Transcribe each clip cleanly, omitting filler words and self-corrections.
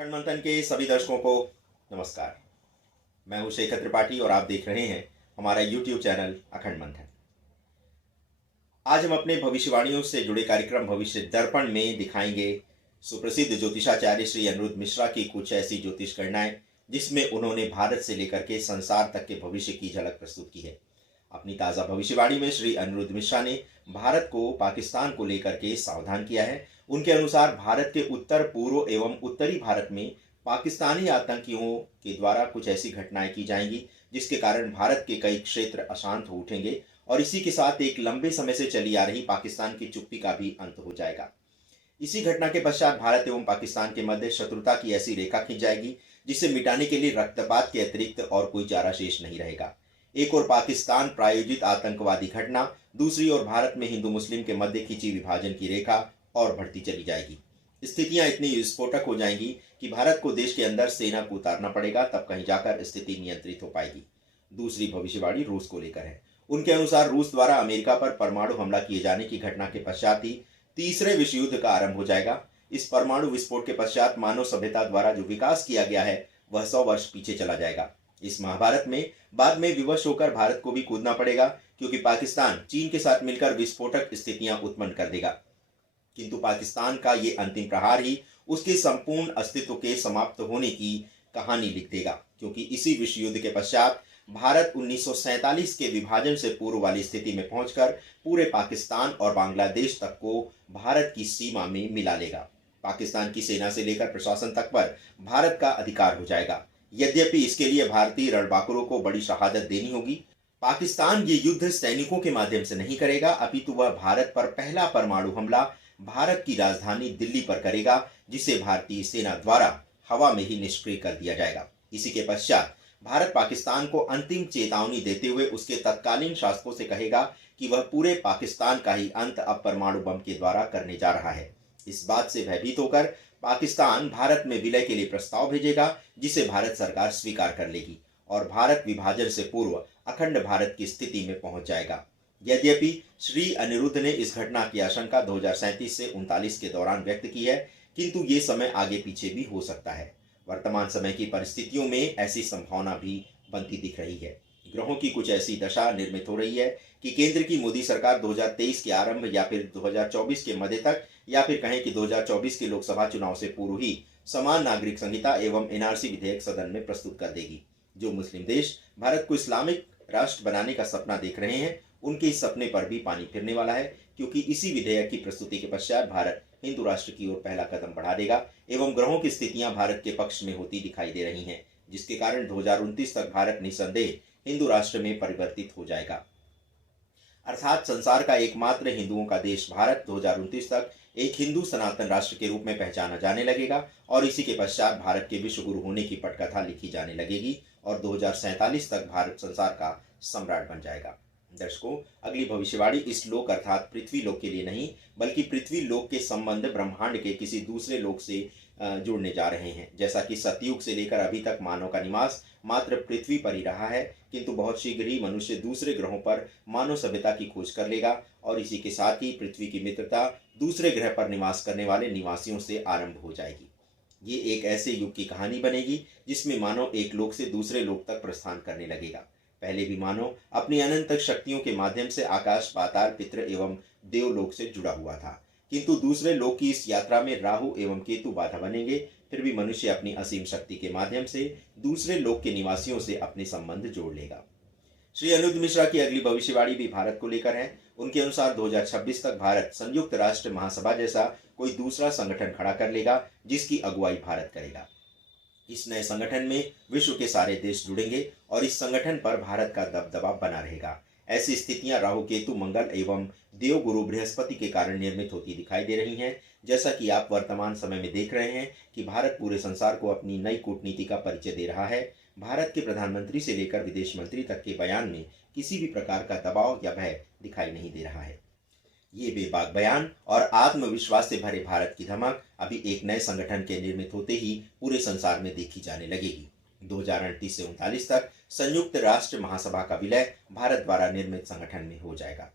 अखंड मंथन के सभी दर्शकों को नमस्कार। मैं हूं शेखर त्रिपाठी और आप देख रहे हैं हमारा YouTube चैनल अखंड मंथन। आज हम अपने भविष्यवाणियों से जुड़े कार्यक्रम भविष्य दर्पण में दिखाएंगे सुप्रसिद्ध ज्योतिषाचार्य श्री अनिरुद्ध मिश्रा की कुछ ऐसी ज्योतिष गणनाएं जिसमें उन्होंने भारत से लेकर के संसार तक के भविष्य की झलक प्रस्तुत की है। अपनी ताज़ा भविष्यवाणी में श्री अनिरुद्ध मिश्रा ने भारत को पाकिस्तान को लेकर के सावधान किया है। उनके अनुसार भारत के उत्तर पूर्व एवं उत्तरी भारत में पाकिस्तानी आतंकियों के द्वारा कुछ ऐसी घटनाएं की जाएंगी जिसके कारण भारत के कई क्षेत्र अशांत हो उठेंगे और इसी के साथ एक लंबे समय से चली आ रही पाकिस्तान की चुप्पी का भी अंत हो जाएगा। इसी घटना के पश्चात भारत एवं पाकिस्तान के मध्य शत्रुता की ऐसी रेखा खींच जाएगी जिसे मिटाने के लिए रक्तपात के अतिरिक्त और कोई चारा शेष नहीं रहेगा। एक और पाकिस्तान प्रायोजित आतंकवादी घटना, दूसरी ओर भारत में हिंदू मुस्लिम के मध्य खींची विभाजन की रेखा और बढ़ती चली जाएगी। स्थितियां इतनी विस्फोटक हो जाएंगी कि भारत को देश के अंदर सेना को उतारना पड़ेगा, तब कहीं जाकर स्थिति नियंत्रित हो पाएगी। दूसरी भविष्यवाणी रूस को लेकर है। उनके अनुसार रूस द्वारा अमेरिका पर परमाणु हमला किए जाने की घटना के पश्चात ही तीसरे विश्व युद्ध का आरंभ हो जाएगा। इस परमाणु विस्फोट के पश्चात मानव सभ्यता द्वारा जो विकास किया गया है वह 100 वर्ष पीछे चला जाएगा। इस महाभारत में बाद में विवश होकर भारत को भी कूदना पड़ेगा, क्योंकि पाकिस्तान चीन के साथ मिलकर विस्फोटक स्थितियां उत्पन्न कर देगा। किंतु पाकिस्तान का ये अंतिम प्रहार ही उसके संपूर्ण अस्तित्व के समाप्त होने की कहानी लिख देगा, क्योंकि इसी विश्व युद्ध के पश्चात भारत 1947 के विभाजन से पूर्व वाली स्थिति में पहुंचकर पूरे पाकिस्तान और बांग्लादेश तक को भारत की सीमा में मिला लेगा। पाकिस्तान की सेना से लेकर प्रशासन तक पर भारत का अधिकार हो जाएगा। यद्यपि इसके लिए भारतीय रणबांकुरों को बड़ी शहादत देनी होगी। पाकिस्तान ये युद्ध सैनिकों के माध्यम से नहीं करेगा, अपितु वह भारत पर पहला परमाणु हमला भारत की राजधानी दिल्ली पर करेगा, जिसे भारतीय सेना द्वारा हवा में ही निष्क्रिय कर दिया जाएगा। इसी के पश्चात भारत पाकिस्तान को अंतिम चेतावनी देते हुए उसके तत्कालीन शासकों से कहेगा कि वह पूरे पाकिस्तान का ही अंत अब परमाणु बम के द्वारा करने जा रहा है। इस बात से भयभीत होकर पाकिस्तान भारत में विलय के लिए प्रस्ताव भेजेगा, जिसे भारत सरकार स्वीकार कर लेगी और भारत विभाजन से पूर्व अखंड भारत की स्थिति में पहुंच जाएगा। यद्यपि श्री अनिरुद्ध ने इस घटना की आशंका 2037 से 39 के दौरान व्यक्त की है, किंतु ये समय आगे पीछे भी हो सकता है। वर्तमान समय की परिस्थितियों में ऐसी संभावना भी बनती दिख रही है। ग्रहों की कुछ ऐसी दशा निर्मित हो रही है कि केंद्र की मोदी सरकार 2023 के आरंभ या फिर 2024 के मध्य तक, या फिर कहें कि 2024 के लोकसभा चुनाव से पूर्व ही समान नागरिक संहिता एवं एनआरसी विधेयक सदन में प्रस्तुत कर देगी। जो मुस्लिम देश भारत को इस्लामिक राष्ट्र बनाने का सपना देख रहे हैं, उनके इस सपने पर भी पानी फिरने वाला है, क्योंकि इसी विधेयक की प्रस्तुति के पश्चात भारत हिंदू राष्ट्र की ओर पहला कदम बढ़ा देगा एवं ग्रहों की स्थितियां भारत के पक्ष में होती दिखाई दे रही हैं, जिसके कारण 2029 तक भारत निसंदेह हिंदू राष्ट्र में परिवर्तित हो जाएगा। अर्थात संसार का एकमात्र हिंदुओं का देश भारत 2029 तक एक हिंदू सनातन राष्ट्र के रूप में पहचाना जाने लगेगा और इसी के पश्चात भारत के विश्व गुरु होने की पटकथा लिखी जाने लगेगी और 2047 तक भारत संसार का सम्राट बन जाएगा। दर्शकों, अगली भविष्यवाणी इस लोक अर्थात पृथ्वी लोक के लिए नहीं, बल्कि पृथ्वी लोक के संबंध ब्रह्मांड के किसी दूसरे लोक से जुड़ने जा रहे हैं। जैसा कि सतयुग से लेकर अभी तक मानव का निवास मात्र पृथ्वी पर ही रहा है, किंतु बहुत शीघ्र ही मनुष्य दूसरे ग्रहों पर मानव सभ्यता की खोज कर लेगा और इसी के साथ ही पृथ्वी की मित्रता दूसरे ग्रह पर निवास करने वाले निवासियों से आरंभ हो जाएगी। ये एक ऐसे युग की कहानी बनेगी जिसमें मानव एक लोक से दूसरे लोक तक प्रस्थान करने लगेगा। पहले भी मानव अपनी अनंत शक्तियों के माध्यम से आकाश, पाताल, पितृ एवं देवलोक से जुड़ा हुआ था, किंतु दूसरे लोक की इस यात्रा में राहु एवं केतु बाधा बनेंगे। फिर भी मनुष्य अपनी असीम शक्ति के माध्यम से दूसरे लोक के निवासियों से अपने संबंध जोड़ लेगा। श्री अनिरुद्ध मिश्रा की अगली भविष्यवाणी भी भारत को लेकर है। उनके अनुसार 2026 तक भारत संयुक्त राष्ट्र महासभा जैसा कोई दूसरा संगठन खड़ा कर लेगा, जिसकी अगुवाई भारत करेगा। इस नए संगठन में विश्व के सारे देश जुड़ेंगे और इस संगठन पर भारत का दबदबा बना रहेगा। ऐसी स्थितियां राहु, केतु, मंगल एवं देवगुरु बृहस्पति के कारण निर्मित होती दिखाई दे रही हैं। जैसा कि आप वर्तमान समय में देख रहे हैं कि भारत पूरे संसार को अपनी नई कूटनीति का परिचय दे रहा है। भारत के प्रधानमंत्री से लेकर विदेश मंत्री तक के बयान में किसी भी प्रकार का दबाव या भय दिखाई नहीं दे रहा है। ये बेबाक बयान और आत्मविश्वास से भरे भारत की धमक अभी एक नए संगठन के निर्मित होते ही पूरे संसार में देखी जाने लगेगी। 2038 से 39 तक संयुक्त राष्ट्र महासभा का विलय भारत द्वारा निर्मित संगठन में हो जाएगा।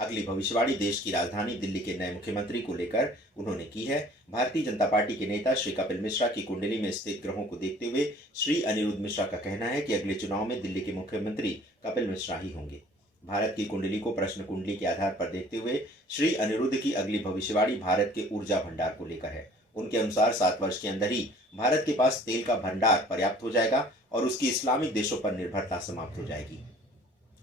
अगली भविष्यवाणी देश की राजधानी दिल्ली के नए मुख्यमंत्री को लेकर उन्होंने की है। भारतीय जनता पार्टी के नेता श्री कपिल मिश्रा की कुंडली में स्थित ग्रहों को देखते हुए श्री अनिरुद्ध मिश्रा का कहना है कि अगले चुनाव में दिल्ली के मुख्यमंत्री कपिल मिश्रा ही होंगे। भारत की कुंडली को प्रश्न कुंडली के आधार पर देखते हुए श्री अनिरुद्ध की अगली भविष्यवाणी भारत के ऊर्जा भंडार को लेकर है। उनके अनुसार 7 वर्ष के अंदर ही भारत के पास तेल का भंडार पर्याप्त हो जाएगा और उसकी इस्लामिक देशों पर निर्भरता समाप्त हो जाएगी।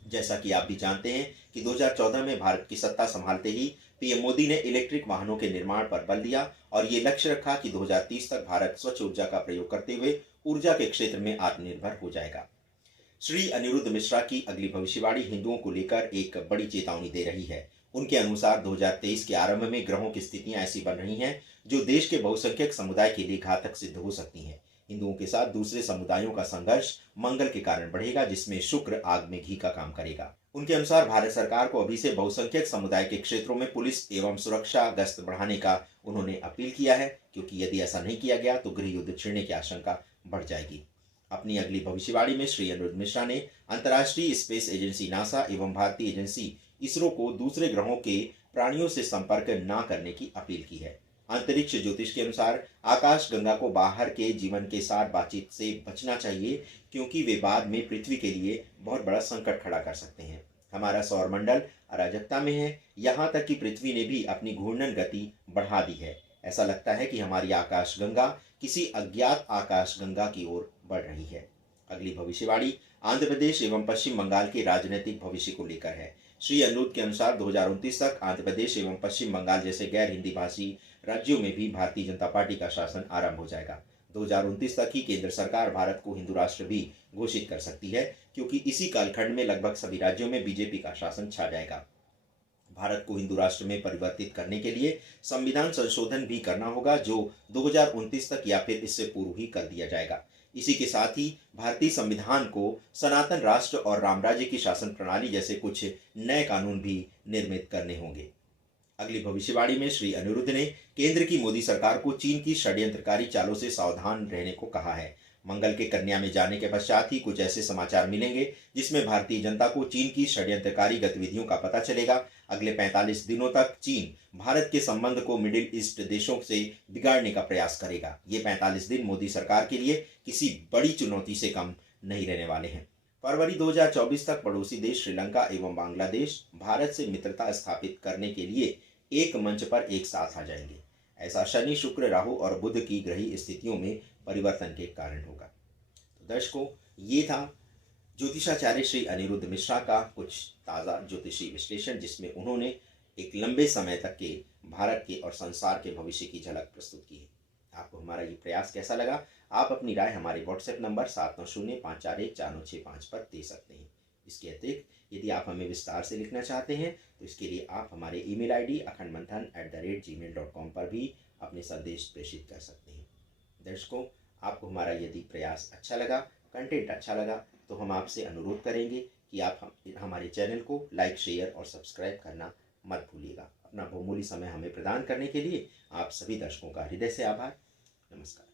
जैसा कि आप भी जानते हैं कि 2014 में भारत की सत्ता संभालते ही पीएम मोदी ने इलेक्ट्रिक वाहनों के निर्माण पर बल दिया और ये लक्ष्य रखा कि 2030 तक भारत स्वच्छ ऊर्जा का प्रयोग करते हुए ऊर्जा के क्षेत्र में आत्मनिर्भर हो जाएगा। श्री अनिरुद्ध मिश्रा की अगली भविष्यवाणी हिंदुओं को लेकर एक बड़ी चेतावनी दे रही है। उनके अनुसार 2023 के आरंभ में ग्रहों की स्थितियां ऐसी बन रही हैं जो देश के बहुसंख्यक समुदाय के लिए घातक सिद्ध हो सकती हैं। हिंदुओं के साथ दूसरे समुदायों का संघर्ष मंगल के कारण बढ़ेगा, जिसमें शुक्र आग में घी का काम करेगा। उनके अनुसार भारत सरकार को अभी से बहुसंख्यक समुदाय के क्षेत्रों में पुलिस एवं सुरक्षा गश्त बढ़ाने का उन्होंने अपील किया है, क्योंकि यदि ऐसा नहीं किया गया तो गृह युद्ध छिड़ने की आशंका बढ़ जाएगी। अपनी अगली भविष्यवाणी में श्री अनिरुद्ध मिश्रा ने अंतर्राष्ट्रीय स्पेस एजेंसी नासा एवं भारतीय एजेंसी इसरो को दूसरे ग्रहों के प्राणियों से संपर्क न करने की अपील की है। अंतरिक्ष ज्योतिष के अनुसार आकाश गंगा को बाहर के जीवन के साथ बातचीत से बचना चाहिए, क्योंकि वे बाद में पृथ्वी के लिए बहुत बड़ा संकट खड़ा कर सकते हैं। हमारा सौरमंडल अराजकता में है, यहाँ तक कि पृथ्वी ने भी अपनी घूर्णन गति बढ़ा दी है। ऐसा लगता है कि हमारी आकाश गंगा किसी अज्ञात आकाश गंगा की ओर बढ़ रही है। अगली भविष्यवाणी आंध्र प्रदेश एवं पश्चिम बंगाल के राजनीतिक भविष्य को लेकर है। श्री अनिरुद्ध के अनुसार 2029 तक आंध्र प्रदेश एवं पश्चिम बंगाल जैसे गैर हिंदी भाषी राज्यों में भी भारतीय जनता पार्टी का शासन आरंभ हो जाएगा। 2029 तक ही केंद्र सरकार भारत को हिंदू राष्ट्र भी घोषित कर सकती है, क्योंकि इसी कालखंड में लगभग सभी राज्यों में बीजेपी का शासन छा जाएगा। भारत को हिंदू राष्ट्र में परिवर्तित करने के लिए संविधान संशोधन भी करना होगा, जो 2029 तक या फिर इससे पूर्व ही कर दिया जाएगा। इसी के साथ ही भारतीय संविधान को सनातन राष्ट्र और रामराज्य की शासन प्रणाली जैसे कुछ नए कानून भी निर्मित करने होंगे। अगली भविष्यवाणी में श्री अनिरुद्ध ने केंद्र की मोदी सरकार को चीन की षड्यंत्रकारी चालों से सावधान रहने को कहा है। मंगल के कन्या में जाने के पश्चात ही कुछ ऐसे समाचार मिलेंगे जिसमें भारतीय जनता को चीन की षड्यंत्रकारी गतिविधियों का पता चलेगा। अगले 45 दिनों तक चीन भारत के संबंध को मिडिल ईस्ट देशों से बिगाड़ने का प्रयास करेगा। ये 45 दिन मोदी सरकार के लिए किसी बड़ी चुनौती से कम नहीं रहने वाले हैं। फरवरी 2024 तक पड़ोसी देश श्रीलंका एवं बांग्लादेश भारत से मित्रता स्थापित करने के लिए एक मंच पर एक साथ आ जाएंगे। ऐसा शनि, शुक्र, राहु और बुध की ग्रही स्थितियों में परिवर्तन के कारण होगा। तो दर्शकों, ये था ज्योतिषाचार्य श्री अनिरुद्ध मिश्रा का कुछ ताज़ा ज्योतिषी विश्लेषण, जिसमें उन्होंने एक लंबे समय तक के भारत के और संसार के भविष्य की झलक प्रस्तुत की है। आपको हमारा ये प्रयास कैसा लगा? आप अपनी राय हमारे व्हाट्सएप नंबर 7905414965 पर दे सकते हैं। इसके अतिरिक्त यदि आप हमें विस्तार से लिखना चाहते हैं तो इसके लिए आप हमारे ईमेल आईडी akhandmanthan@gmail.com पर भी अपने संदेश प्रेषित कर सकते हैं। दर्शकों, आपको हमारा यदि प्रयास अच्छा लगा, कंटेंट अच्छा लगा, तो हम आपसे अनुरोध करेंगे कि आप हमारे चैनल को लाइक, शेयर और सब्सक्राइब करना मत भूलिएगा। अपना बहुमूल्य समय हमें प्रदान करने के लिए आप सभी दर्शकों का हृदय से आभार। नमस्कार।